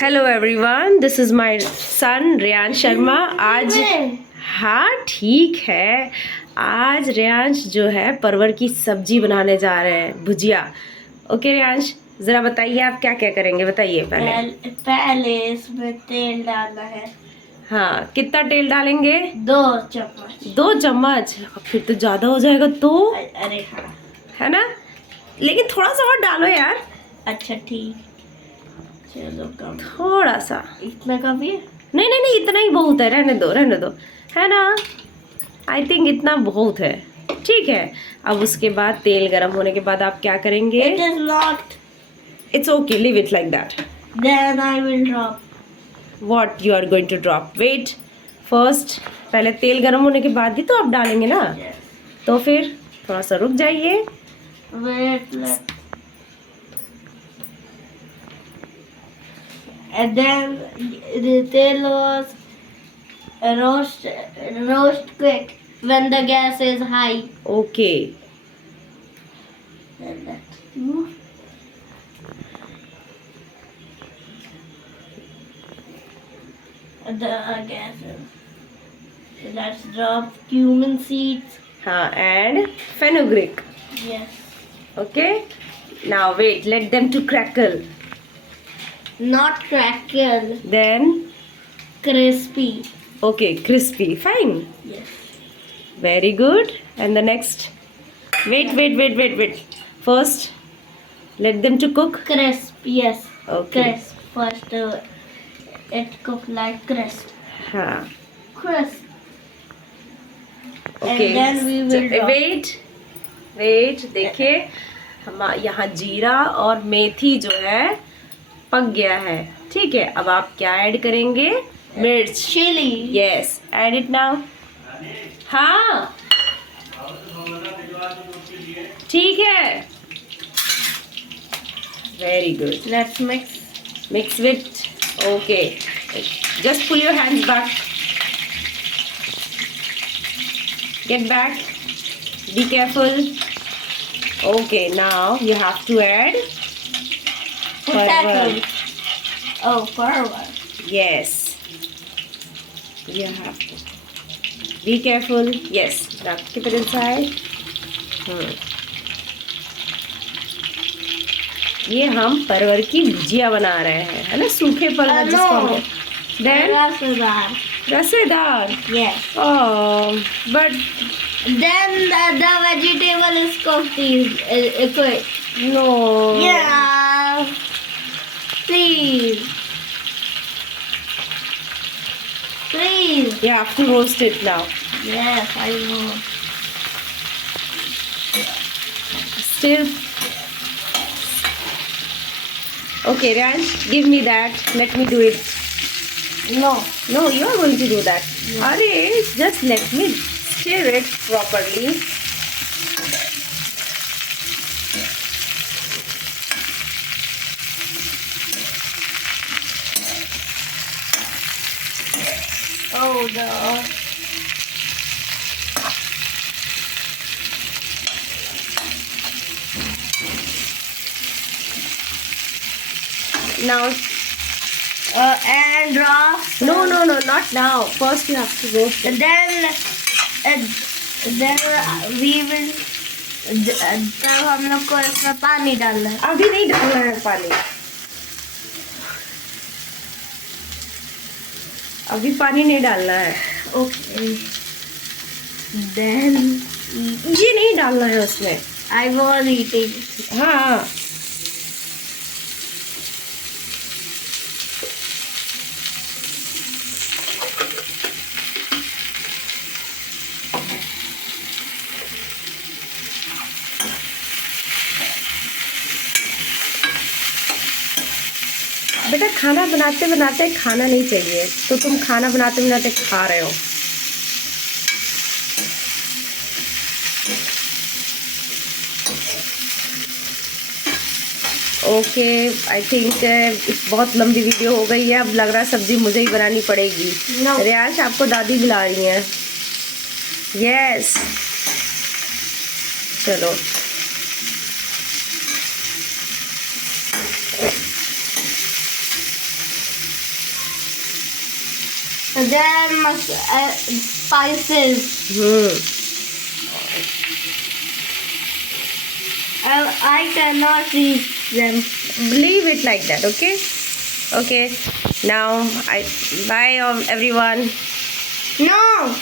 Hello everyone, this is my son Reyansh Sharma. आज हाँ ठीक है। आज रेयांश जो है परवर की सब्जी बनाने जा रहे हैं, भुजिया। ओके रेयांश, ज़रा बताइए आप क्या क्या करेंगे, बताइए पहले इसमें तेल डालना है। हाँ, कितना तेल डालेंगे? 2 चम्मच। 2 चम्मच? फिर तो ज़्यादा हो जाएगा तो। अरे हाँ, है ना, लेकिन थोड़ा सा और डालो यार। अच्छा ठीक, चलो कम। थोड़ा सा, इतना काफी है? नहीं नहीं नहीं, इतना ही बहुत है, रहने दो रहने दो, है ना। आई थिंक इतना बहुत है, ठीक है। अब उसके बाद तेल गरम होने के बाद आप क्या करेंगे? It is not. It's okay, leave it like that. Then I will drop. What you are going to drop? Wait first, पहले तेल गरम होने के बाद ही तो आप डालेंगे ना। Yes. तो फिर थोड़ा सा रुक जाइए। Wait, let. And then the tail was roast quick when the gas is high. Okay, Then that. Move. The gas is. Let's drop cumin seeds. हाँ, and fenugreek. Yes. Okay, now wait, let them to crackle, Not crackle. Then Crispy. Okay crispy, fine, Yes. very good. And the next, wait, first let them to cook. Crisp. Yes. Okay. Crisp. First, it cook like crisp. हाँ, Crisp. okay. And then we will drop. wait, देखिए हम यहाँ जीरा और मेथी जो है पक गया है, ठीक है। अब आप क्या ऐड करेंगे? मिर्च। Chili. Yes, add it now. हाँ ठीक है, very good. Let's mix. Mix with, okay, just pull your hands back, get back, be careful. Okay, now you have to add Potato. perwar. Oh, perwar. Yes, you have to be careful. Yes, now keep it inside. ये हम परवर की भुजिया बना रहे हैं, है ना, सूखे परवर जिसको हम कहते हैं। Rasiddar. रसेदार। Yes. But Then the vegetable is cooked. Quick. No, Yeah. Please. Please. you have to roast it now. Yes, I know. Still, okay Ranch, give me that, let me do it. No. No, you are going to do that. Yeah. Arey, just let me stir it properly. Oh no. Now, And raw. no, not now. First you have to roast it. Then we will. तब हम लोग को इसमें पानी डालना है. अभी नहीं डालना है पानी, अभी पानी नहीं डालना है। Okay. Then ये नहीं डालना है उसमें। I was eating. हाँ, बेटा खाना बनाते बनाते खाना नहीं चाहिए, तो तुम खाना बनाते बनाते खा रहे हो। ओके, आई थिंक बहुत लंबी वीडियो हो गई है, अब लग रहा है सब्जी मुझे ही बनानी पड़ेगी। No. रेयांश, आपको दादी बुला रही हैं। यस, चलो there must spices. I cannot eat them. Leave it like that, okay? Okay. Now, bye everyone. No.